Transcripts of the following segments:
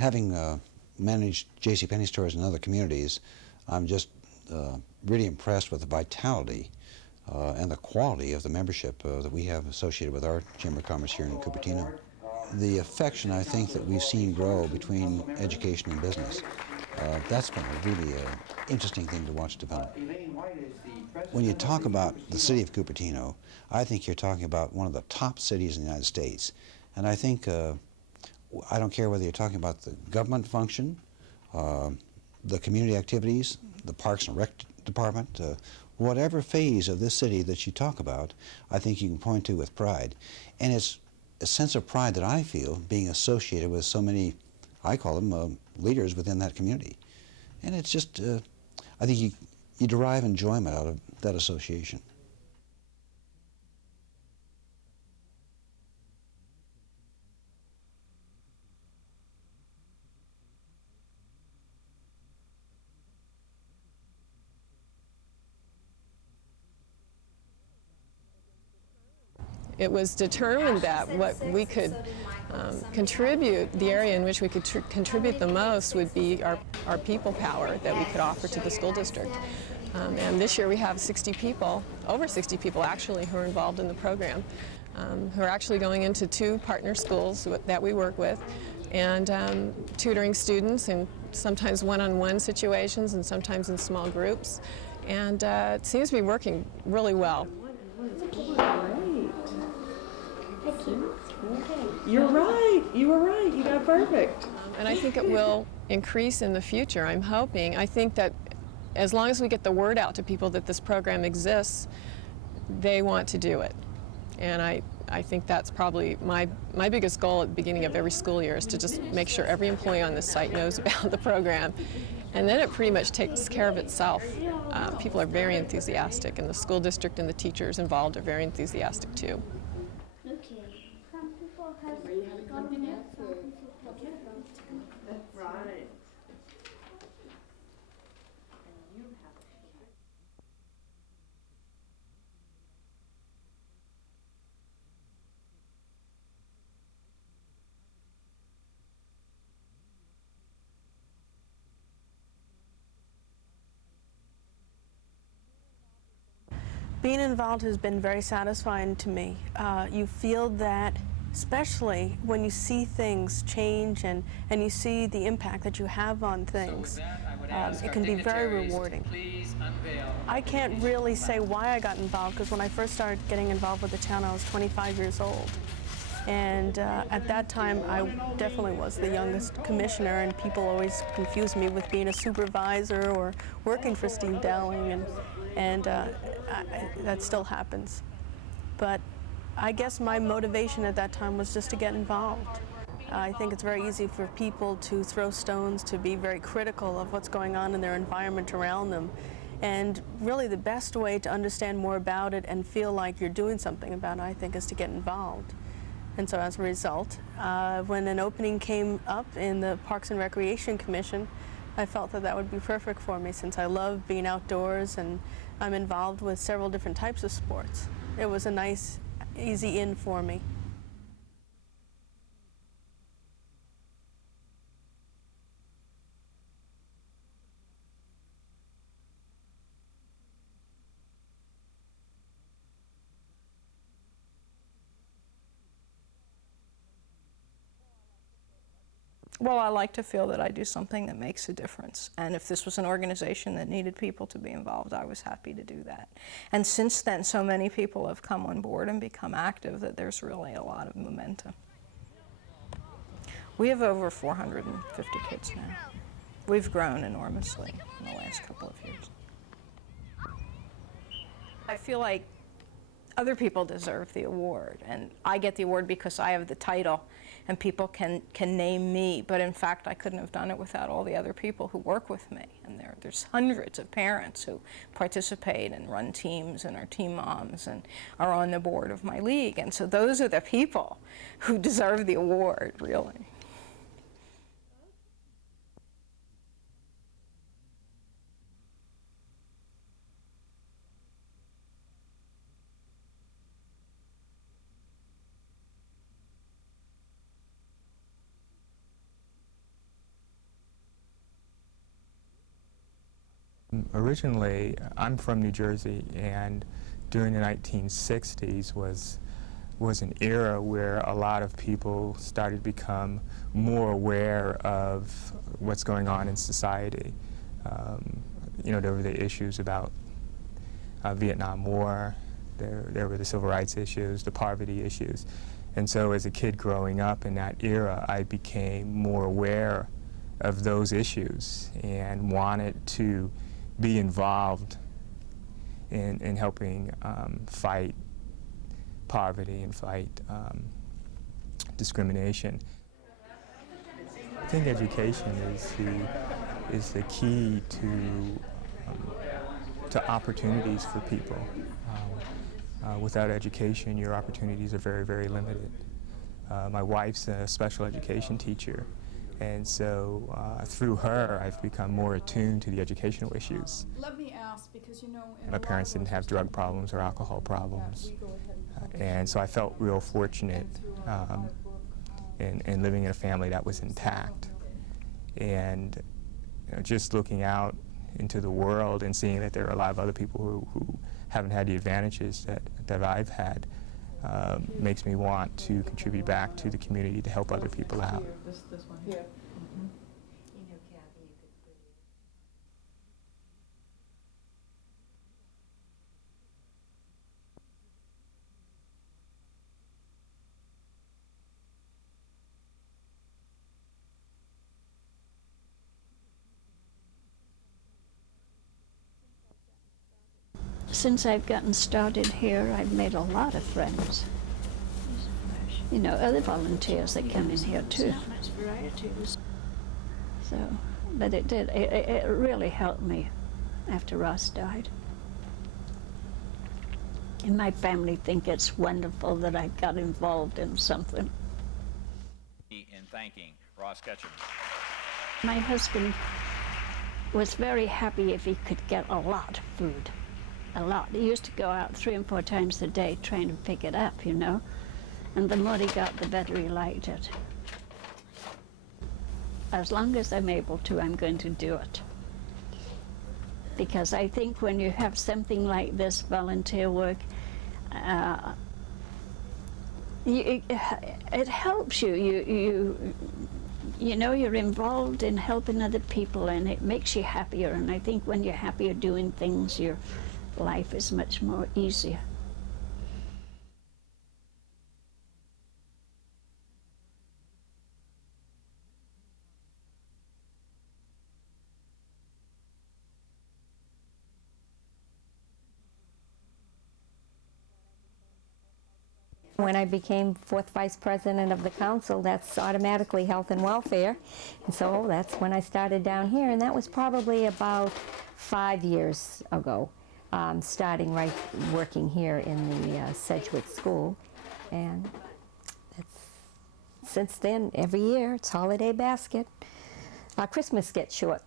having managed JCPenney stores in other communities, I'm just really impressed with the vitality and the quality of the membership that we have associated with our Chamber of Commerce here in Cupertino. The affection, I think, that we've seen grow between education and business, that's been a really interesting thing to watch develop. When you talk about the city of Cupertino, I think you're talking about one of the top cities in the United States. And I think, I don't care whether you're talking about the government function, the community activities, the Parks and Rec Department, whatever phase of this city that you talk about, I think you can point to with pride. And it's a sense of pride that I feel being associated with so many, I call them leaders within that community. And it's just, I think you derive enjoyment out of that association. It was determined that what we could contribute, the area in which we could contribute the most would be our people power that we could offer to the school district. And this year we have 60 people, over 60 people actually, who are involved in the program, who are actually going into 2 partner schools that we work with and tutoring students in sometimes one-on-one situations and sometimes in small groups. And it seems to be working really well. You're right. You were right. You got perfect. And I think it will increase in the future, I'm hoping. I think that as long as we get the word out to people that this program exists, they want to do it. And I think that's probably my biggest goal at the beginning of every school year is to just make sure every employee on this site knows about the program. And then it pretty much takes care of itself. People are very enthusiastic, and the school district and the teachers involved are very enthusiastic too. Right. Being involved has been very satisfying to me. You feel that, especially when you see things change and you see the impact that you have on things, it can be very rewarding. I can't really say why I got involved, because when I first started getting involved with the town, I was 25 years old. And at that time, I definitely was the youngest commissioner, and people always confused me with being a supervisor or working for Steve Dowling, and that still happens. But I guess my motivation at that time was just to get involved. I think it's very easy for people to throw stones, to be very critical of what's going on in their environment around them. And really the best way to understand more about it and feel like you're doing something about it, I think, is to get involved. And so as a result, when an opening came up in the Parks and Recreation Commission, I felt that that would be perfect for me, since I love being outdoors and I'm involved with several different types of sports. It was a nice, easy in for me. Well, I like to feel that I do something that makes a difference. And if this was an organization that needed people to be involved, I was happy to do that. And since then, so many people have come on board and become active that there's really a lot of momentum. We have over 450 kids now. We've grown enormously in the last couple of years. I feel like other people deserve the award, and I get the award because I have the title and people can name me, but in fact I couldn't have done it without all the other people who work with me. And there's hundreds of parents who participate and run teams and are team moms and are on the board of my league, and so those are the people who deserve the award, really. Originally, I'm from New Jersey, and during the 1960s was an era where a lot of people started to become more aware of what's going on in society. You know, there were the issues about Vietnam War, there were the civil rights issues, the poverty issues. And so as a kid growing up in that era, I became more aware of those issues and wanted to be involved in helping fight poverty and fight discrimination. I think education is the key to opportunities for people. Without education, your opportunities are very, very limited. My wife's a special education teacher, and so through her, I've become more attuned to the educational issues. Let me ask, because you know, My parents didn't have drug problems or alcohol problems, and so I felt real fortunate in living in a family that was intact. And you know, just looking out into the world and seeing that there are a lot of other people who haven't had the advantages that I've had makes me want to contribute back to the community to help other people out. This one here. Since I've gotten started here, I've made a lot of friends. You know, other volunteers that come in here too. So, but it really helped me after Ross died. And my family think it's wonderful that I got involved in something. In thanking Ross Ketchum. My husband was very happy if he could get a lot of food. A lot. He used to go out 3 and 4 times a day trying to pick it up, you know. And the more he got, the better he liked it. As long as I'm able to, I'm going to do it. Because I think when you have something like this, volunteer work, it helps you. You know, you're involved in helping other people, and it makes you happier. And I think when you're happier doing things, your life is much more easier. When I became 4th Vice President of the Council, that's automatically health and welfare. And so that's when I started down here, and that was probably about 5 years ago. Starting right working here in the Sedgwick School, and since then, every year it's holiday basket. Christmas gets short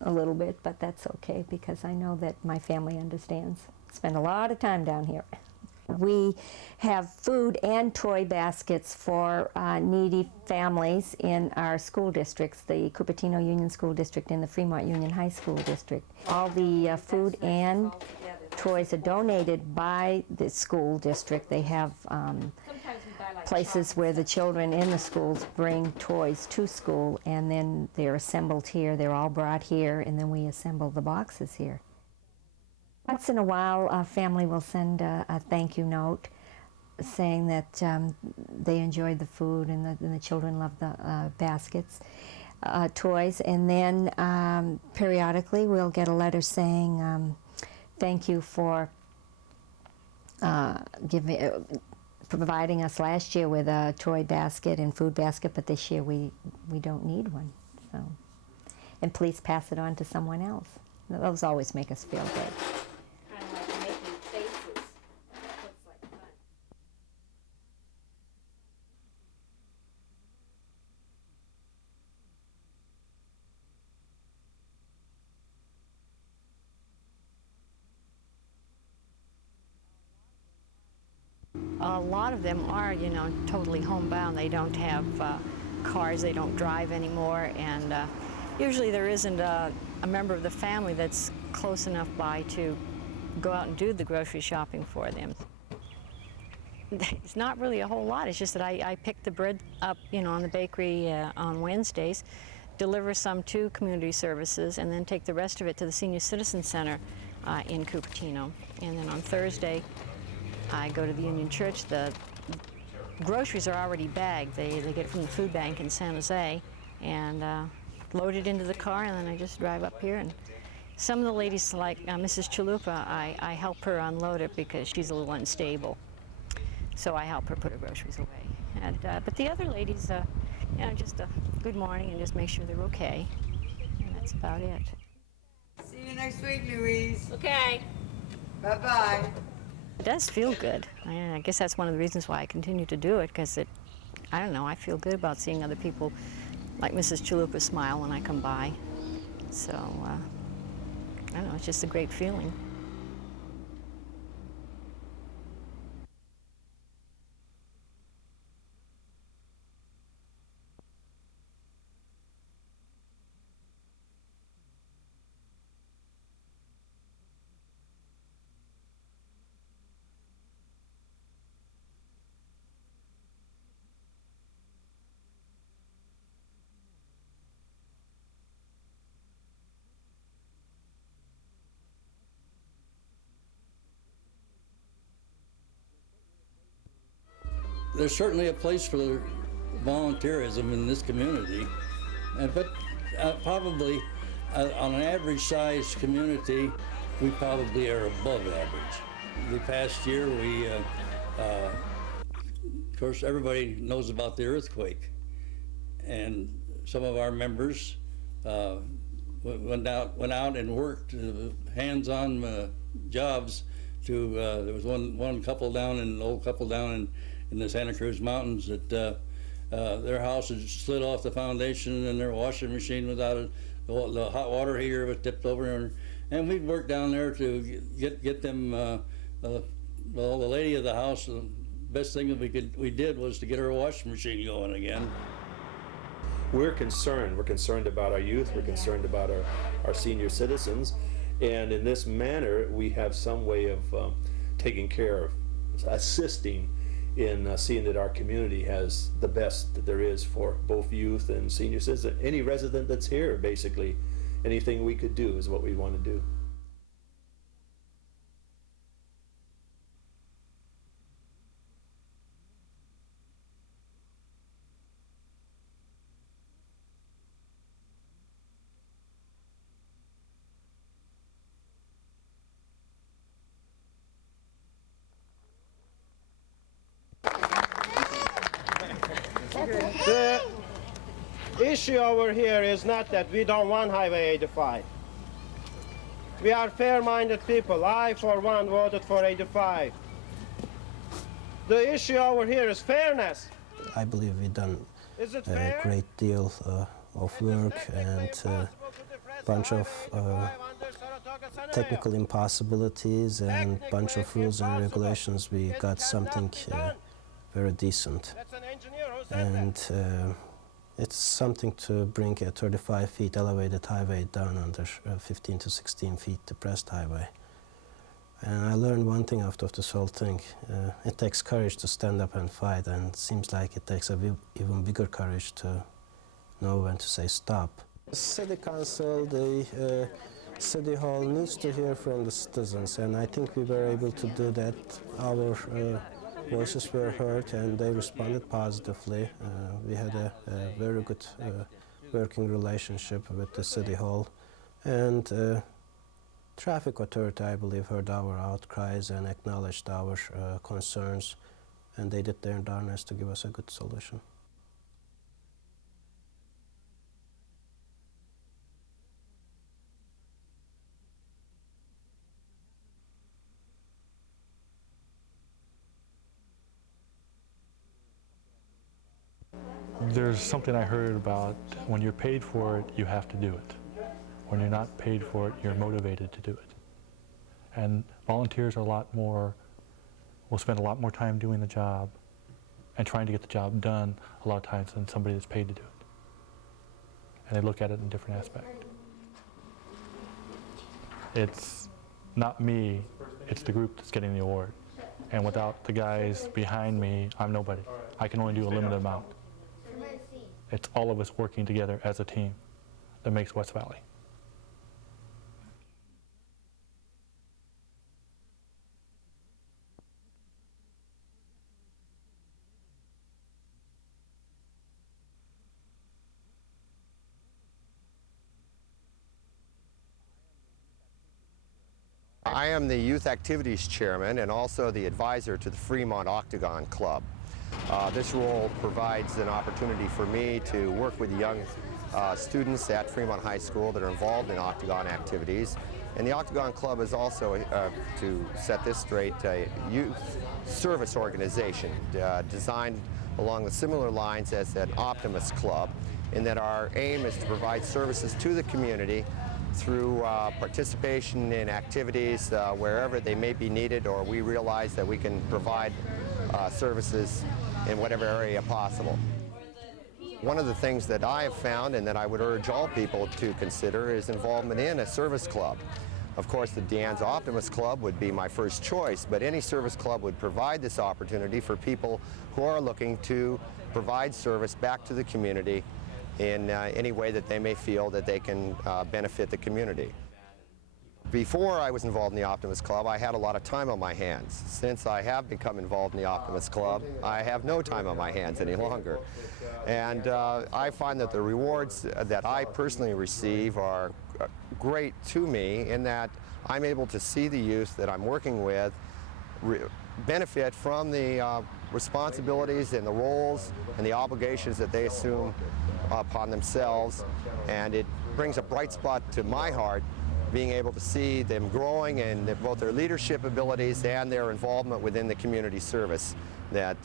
a little bit, but that's okay because I know that my family understands. Spend a lot of time down here. We have food and toy baskets for needy families in our school districts, the Cupertino Union School District and the Fremont Union High School District. All the food and toys are donated by the school district. They have places where the children in the schools bring toys to school, and then they're assembled here. They're all brought here, and then we assemble the boxes here. Once in a while, a family will send a thank you note saying that they enjoyed the food and the children loved the baskets, toys. And then periodically we'll get a letter saying thank you for providing us last year with a toy basket and food basket, but this year we don't need one. So, and please pass it on to someone else. Those always make us feel good. A lot of them are, you know, totally homebound. They don't have cars, they don't drive anymore, and Usually there isn't a member of the family that's close enough by to go out and do the grocery shopping for them. It's not really a whole lot. It's just that I pick the bread up, you know, on the bakery on Wednesdays, deliver some to community services, and then take the rest of it to the Senior Citizen Center in Cupertino. And then on Thursday, I go to the Union Church. The groceries are already bagged. They get it from the food bank in San Jose, and load it into the car, and then I just drive up here. And some of the ladies, like Mrs. Chalupa, I help her unload it because she's a little unstable. So I help her put her groceries away. And, but the other ladies, you know, just a good morning and just make sure they're okay. And that's about it. See you next week, Louise. Okay. Bye-bye. It does feel good. I guess that's one of the reasons why I continue to do it, because I don't know, I feel good about seeing other people like Mrs. Chalupa smile when I come by. So, I don't know, it's just a great feeling. There's certainly a place for volunteerism in this community, but probably on an average sized community, we probably are above average. The past year, we, of course, everybody knows about the earthquake, and some of our members went out and worked hands-on jobs to, there was one couple down, an old couple down in the Santa Cruz Mountains that their house had slid off the foundation and their washing machine was out of, the hot water heater was tipped over, and we'd work down there to get them, well, the lady of the house, the best thing that we did was to get her washing machine going again. We're concerned about our youth, we're concerned about our senior citizens, and in this manner we have some way of taking care of, assisting in seeing that our community has the best that there is for both youth and senior citizens. Any resident that's here, basically, anything we could do is what we want to do. The issue over here is not that we don't want Highway 85. We are fair-minded people. I, for one, voted for 85. The issue over here is fairness. I believe we've done a great deal of work and a bunch of technical impossibilities and a bunch of rules and regulations. We got something very decent. And it's something to bring a 35 feet elevated highway down under 15 to 16 feet depressed highway. And I learned one thing out of this whole thing. It takes courage to stand up and fight, and it seems like it takes even bigger courage to know when to say stop. The City Council, the City Hall needs to hear from the citizens, and I think we were able to do that. Our voices were heard and they responded positively. We had a very good working relationship with the City Hall, and Traffic Authority, I believe, heard our outcries and acknowledged our concerns, and they did their darnest to give us a good solution. There's something I heard about when you're paid for it, you have to do it. When you're not paid for it, you're motivated to do it. And volunteers are will spend a lot more time doing the job and trying to get the job done a lot of times than somebody that's paid to do it. and they look at it in a different aspect. It's not me, it's the group that's getting the award. And without the guys behind me, I'm nobody. I can only do a limited amount. It's all of us working together as a team that makes West Valley. I am the Youth Activities Chairman and also the advisor to the Fremont Octagon Club. This role provides an opportunity for me to work with young students at Fremont High School that are involved in Octagon activities. And the Octagon Club is also, to set this straight, a youth service organization designed along the similar lines as an Optimist Club, in that our aim is to provide services to the community through participation in activities wherever they may be needed, or we realize that we can provide services in whatever area possible. One of the things that I have found and that I would urge all people to consider is involvement in a service club. Of course, the Anza Optimist Club would be my first choice, but any service club would provide this opportunity for people who are looking to provide service back to the community in any way that they may feel that they can benefit the community. Before I was involved in the Optimist Club, I had a lot of time on my hands. Since I have become involved in the Optimist Club, I have no time on my hands any longer. And I find that the rewards that I personally receive are great to me, in that I'm able to see the youth that I'm working with benefit from the responsibilities and the roles and the obligations that they assume upon themselves, and it brings a bright spot to my heart, being able to see them growing in both their leadership abilities and their involvement within the community service that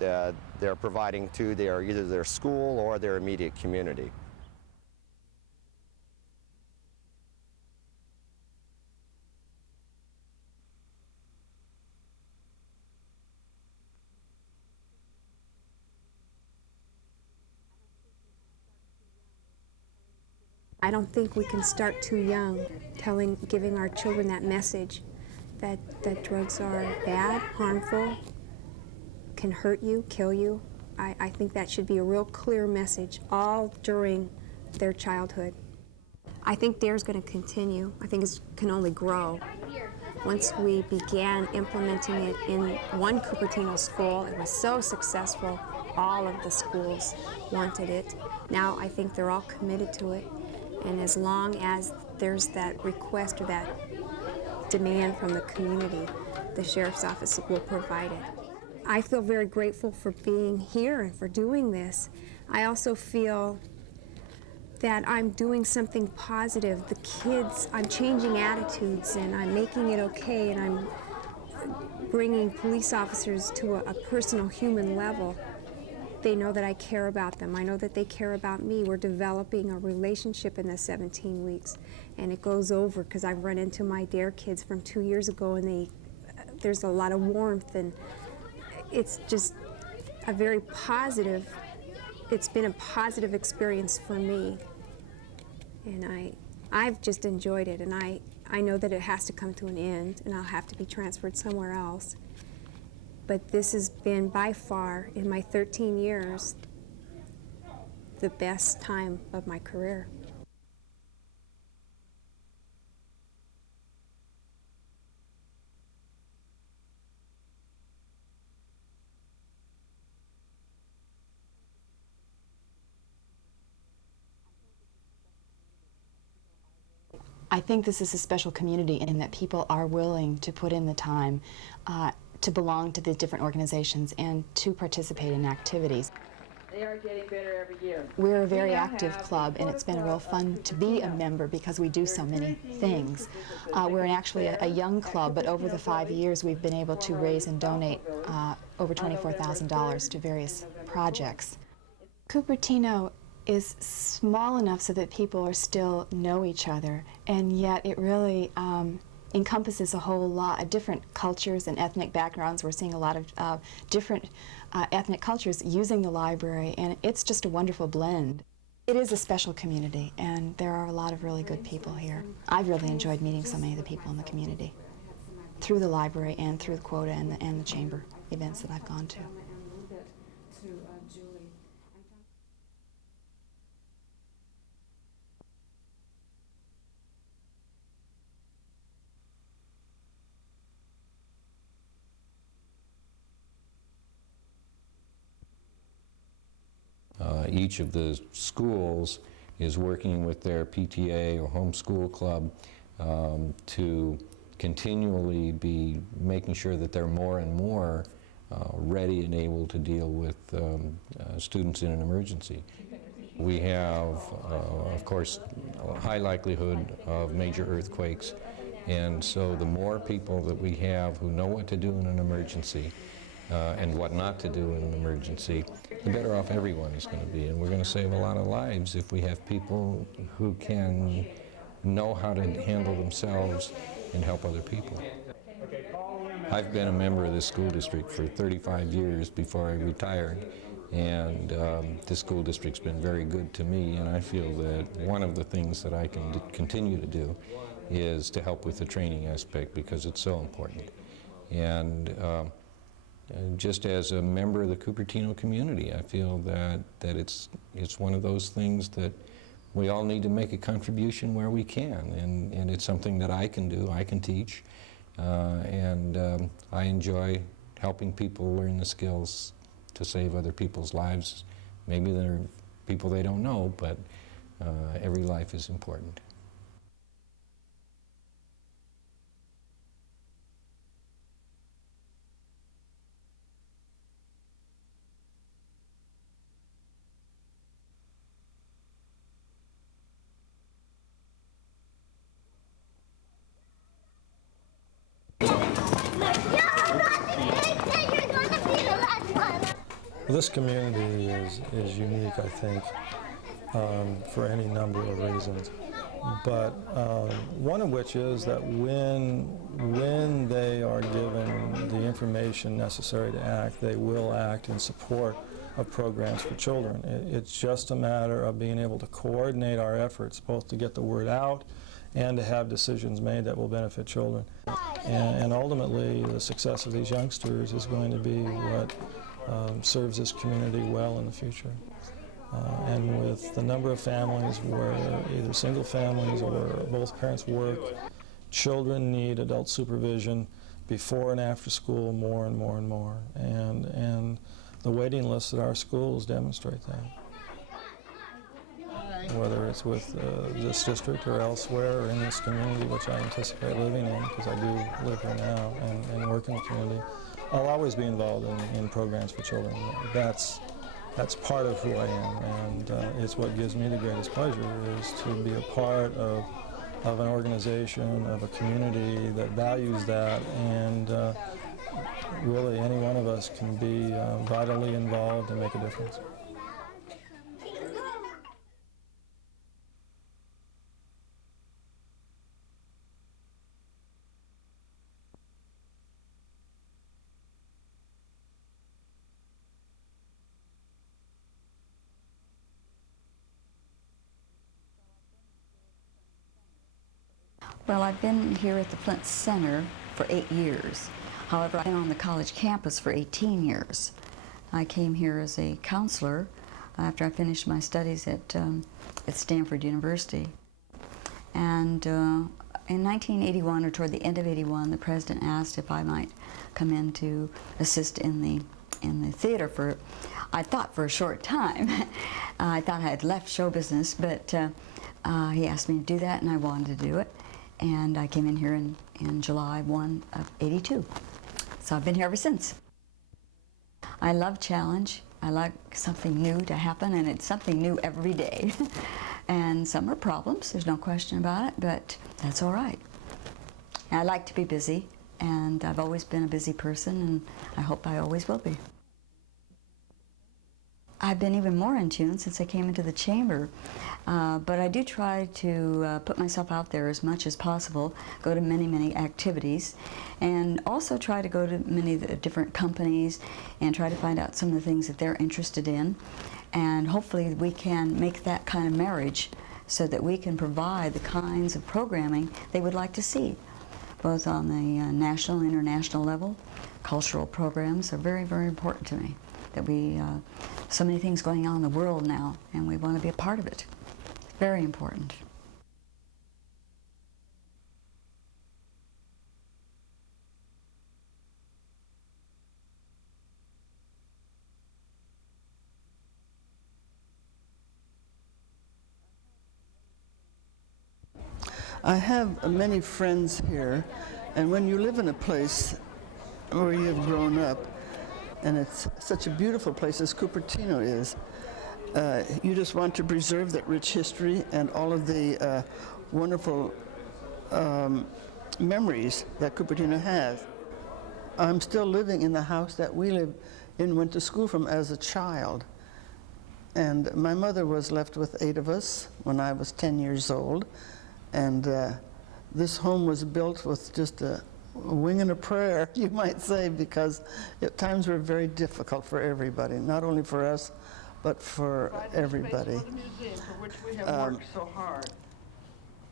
they're providing to either their school or their immediate community. I don't think we can start too young, giving our children that message that drugs are bad, harmful, can hurt you, kill you. I think that should be a real clear message all during their childhood. I think DARE is going to continue. I think it can only grow. Once we began implementing it in one Cupertino school, it was so successful, all of the schools wanted it. Now I think they're all committed to it. And as long as there's that request or that demand from the community, the Sheriff's Office will provide it. I feel very grateful for being here and for doing this. I also feel that I'm doing something positive. The kids, I'm changing attitudes and I'm making it okay, and I'm bringing police officers to a personal human level. They know that I care about them. I know that they care about me. We're developing a relationship in the 17 weeks, and it goes over because I've run into my DARE kids from 2 years ago, and there's a lot of warmth, and it's just a very positive, it's been a positive experience for me, and I've just enjoyed it, and I know that it has to come to an end, and I'll have to be transferred somewhere else. But this has been by far, in my 13 years, the best time of my career. I think this is a special community in that people are willing to put in the time to belong to the different organizations and to participate in activities. They are getting better every year. We're a very active club, and it's been real fun to be a member because we do so many things. We're actually a young club, but over the 5 years we've been able to raise and donate over $24,000 to various projects. Cupertino is small enough so that people still know each other, and yet it really encompasses a whole lot of different cultures and ethnic backgrounds. We're seeing a lot of different ethnic cultures using the library, and it's just a wonderful blend. It is a special community, and there are a lot of really good people here. I've really enjoyed meeting so many of the people in the community through the library and through the quota and the chamber events that I've gone to. Each of the schools is working with their PTA or homeschool club to continually be making sure that they're more and more ready and able to deal with students in an emergency. We have, of course, a high likelihood of major earthquakes, and so the more people that we have who know what to do in an emergency and what not to do in an emergency, the better off everyone is going to be. And we're going to save a lot of lives if we have people who can know how to handle themselves and help other people. I've been a member of this school district for 35 years before I retired, and this school district's been very good to me, and I feel that one of the things that I can continue to do is to help with the training aspect, because it's so important. And just as a member of the Cupertino community, I feel that it's one of those things that we all need to make a contribution where we can, and it's something that I can do, I can teach, and I enjoy helping people learn the skills to save other people's lives. Maybe they're people they don't know, but every life is important. This community is unique, I think, for any number of reasons. But one of which is that when they are given the information necessary to act, they will act in support of programs for children. It's just a matter of being able to coordinate our efforts, both to get the word out and to have decisions made that will benefit children. And ultimately, the success of these youngsters is going to be what serves this community well in the future. And with the number of families where either single families or both parents work, children need adult supervision before and after school more and more and more. And the waiting lists at our schools demonstrate that. Whether it's with this district or elsewhere or in this community, which I anticipate living in, because I do live here now and work in the community, I'll always be involved in programs for children. That's part of who I am, and it's what gives me the greatest pleasure, is to be a part of an organization, of a community that values that, and really any one of us can be vitally involved and make a difference. Well, I've been here at the Flint Center for 8 years. However, I've been on the college campus for 18 years. I came here as a counselor after I finished my studies at Stanford University. And in 1981, or toward the end of '81, the president asked if I might come in to assist in the theater for, I thought, for a short time. I thought I had left show business, but he asked me to do that, and I wanted to do it. And I came in here in July 1 of '82. So I've been here ever since. I love challenge. I like something new to happen, and it's something new every day. And some are problems, there's no question about it, but that's all right. I like to be busy, and I've always been a busy person, and I hope I always will be. I've been even more in tune since I came into the chamber, but I do try to put myself out there as much as possible, go to many, many activities, and also try to go to many of the different companies and try to find out some of the things that they're interested in. And hopefully we can make that kind of marriage so that we can provide the kinds of programming they would like to see, both on the national and international level. Cultural programs are very, very important to me. That so many things going on in the world now, and we want to be a part of it. Very important. I have many friends here, and when you live in a place where you have grown up, and it's such a beautiful place as Cupertino is, you just want to preserve that rich history and all of the wonderful memories that Cupertino has. I'm still living in the house that we lived in, went to school from as a child. And my mother was left with 8 of us when I was 10 years old. And this home was built with just a wing and a prayer, you might say, because times were very difficult for everybody, not only for us, but for everybody.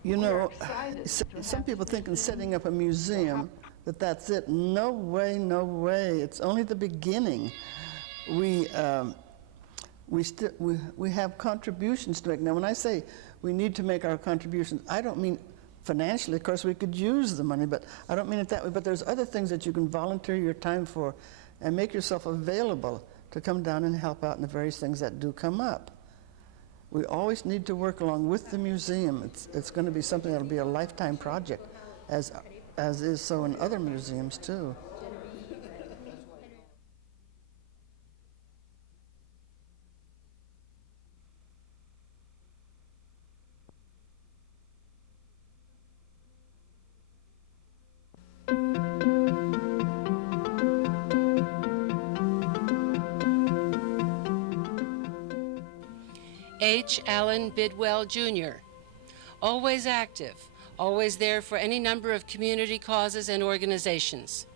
You know, some people think in setting up a museum that that's it. No way, no way. It's only the beginning. We have contributions to make. Now, when I say we need to make our contributions, I don't mean financially. Of course, we could use the money, but I don't mean it that way. But there's other things that you can volunteer your time for and make yourself available to come down and help out in the various things that do come up. We always need to work along with the museum. It's going to be something that will be a lifetime project, as is so in other museums too. H. Allan Bidwell, Jr. Always active, always there for any number of community causes and organizations.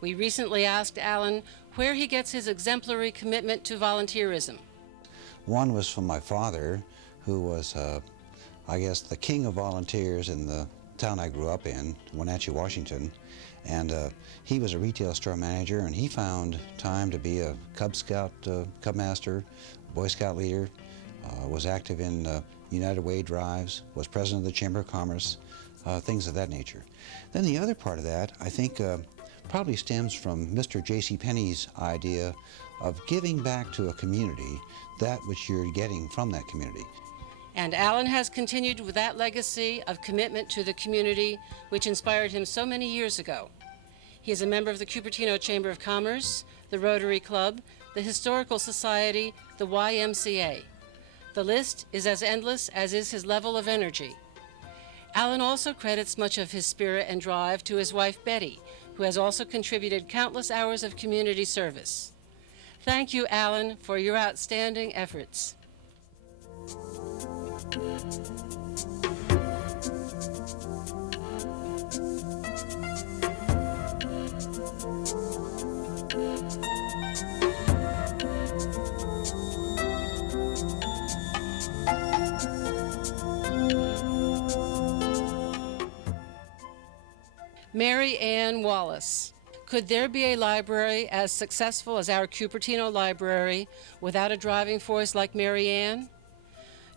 We recently asked Allan where he gets his exemplary commitment to volunteerism. One was from my father, who was, I guess, the king of volunteers in the town I grew up in, Wenatchee, Washington. And he was a retail store manager, and he found time to be a Cub Scout, Cub Master, Boy Scout leader, was active in United Way drives, was president of the Chamber of Commerce, things of that nature. Then the other part of that, I think, probably stems from Mr. J.C. Penney's idea of giving back to a community that which you're getting from that community. And Allan has continued with that legacy of commitment to the community which inspired him so many years ago. He is a member of the Cupertino Chamber of Commerce, the Rotary Club, the Historical Society, the YMCA. The list is as endless as is his level of energy. Allan also credits much of his spirit and drive to his wife Betty, who has also contributed countless hours of community service. Thank you, Allan, for your outstanding efforts. Mary Ann Wallace. Could there be a library as successful as our Cupertino Library without a driving force like Mary Ann?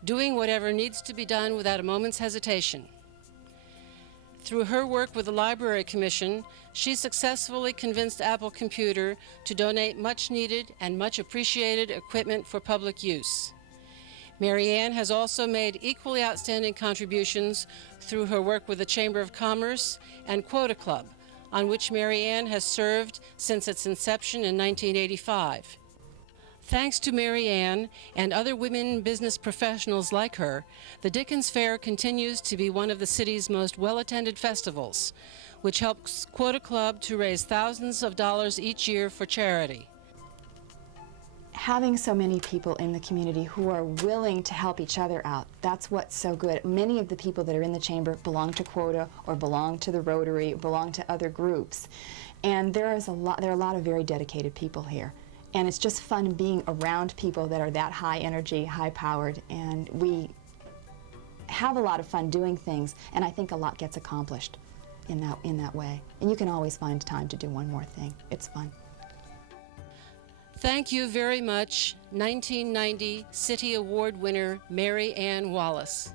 Doing whatever needs to be done without a moment's hesitation. Through her work with the Library Commission, she successfully convinced Apple Computer to donate much needed and much appreciated equipment for public use. Mary Ann has also made equally outstanding contributions through her work with the Chamber of Commerce and Quota Club, on which Mary Ann has served since its inception in 1985. Thanks to Mary Ann and other women business professionals like her, the Dickens Fair continues to be one of the city's most well-attended festivals, which helps Quota Club to raise thousands of dollars each year for charity. Having so many people in the community who are willing to help each other out, that's what's so good. Many of the people that are in the chamber belong to Quota or belong to the Rotary, belong to other groups. And there are a lot of very dedicated people here. And it's just fun being around people that are that high energy, high powered, and we have a lot of fun doing things, and I think a lot gets accomplished in that way. And you can always find time to do one more thing. It's fun. Thank you very much, 1990 City Award winner Mary Ann Wallace.